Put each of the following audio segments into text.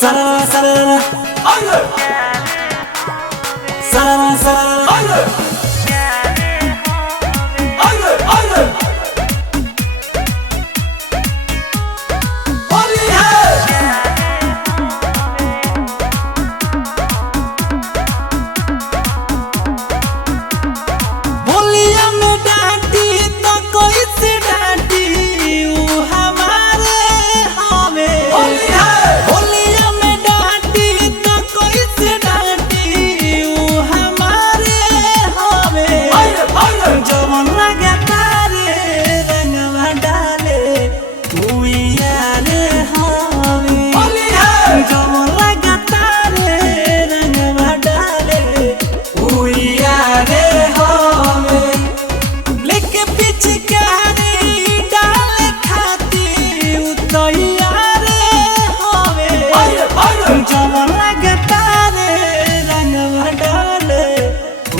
Sarara sarara, hayır. Sarara sarara, hayır. Hayır, hayır. Holi है। होलिया में डांटी तो कोई से डांटी ऊ हमारे हवे। होली है। होलिया में डांटी तो कोई से डांटी ऊ हमारे हवे। जवन लगा तारे रंगवा डाले ऊ यारे हवे। जवन लगा तारे रंगवा डाले ऊ यारे हवे। लेके पिचकारी डाले खाती ऊ तो यारे हवे। जवन लगा तारे रंगवा डाले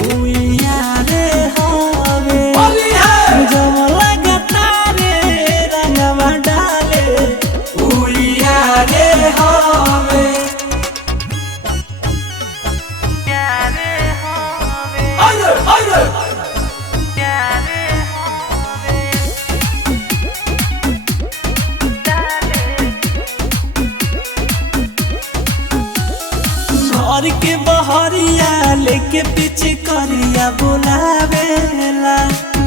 ऊ यारे हवे। जवन लगा तारे रंगवा डाले ऊ यारे हवे। घर के बहरिया लेके पीछे करिया बुलावेला।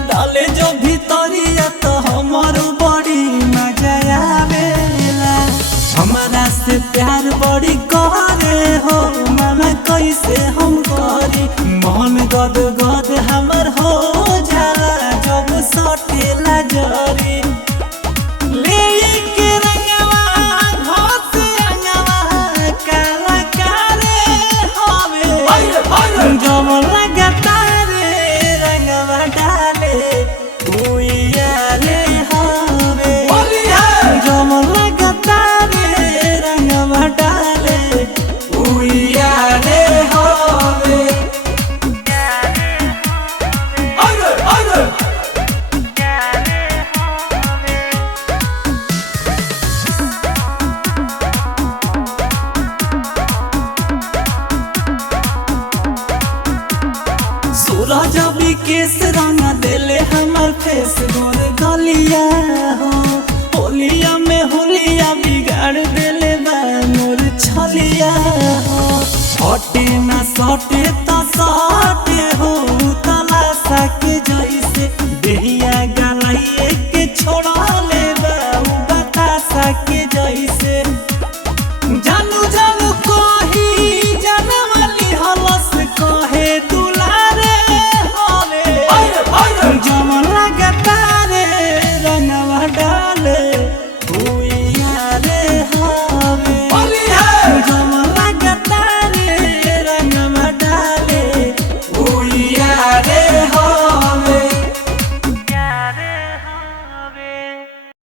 डाले जो भीतरिया तो हमारो बड़ी मजा आवेला। हमारा से प्यार बड़ी करे हो माना कैसे हम करी। मन गद गद हमर हो जाला जब सटेला जरी। लेके रंगवा घोस रंगवा काला कारे हवे। जवन लगा तारे रंगवा डाले ऊ यारे हवे। जवन लगा तारे रंगवा डाले ऊ यारे हवे। सूरज भी केस रंग देले हमर फेस गोर गलिया हो। होलिया में होलिया बिगाड़ देले बा मोर छलिया हो। हटे ना सटे तो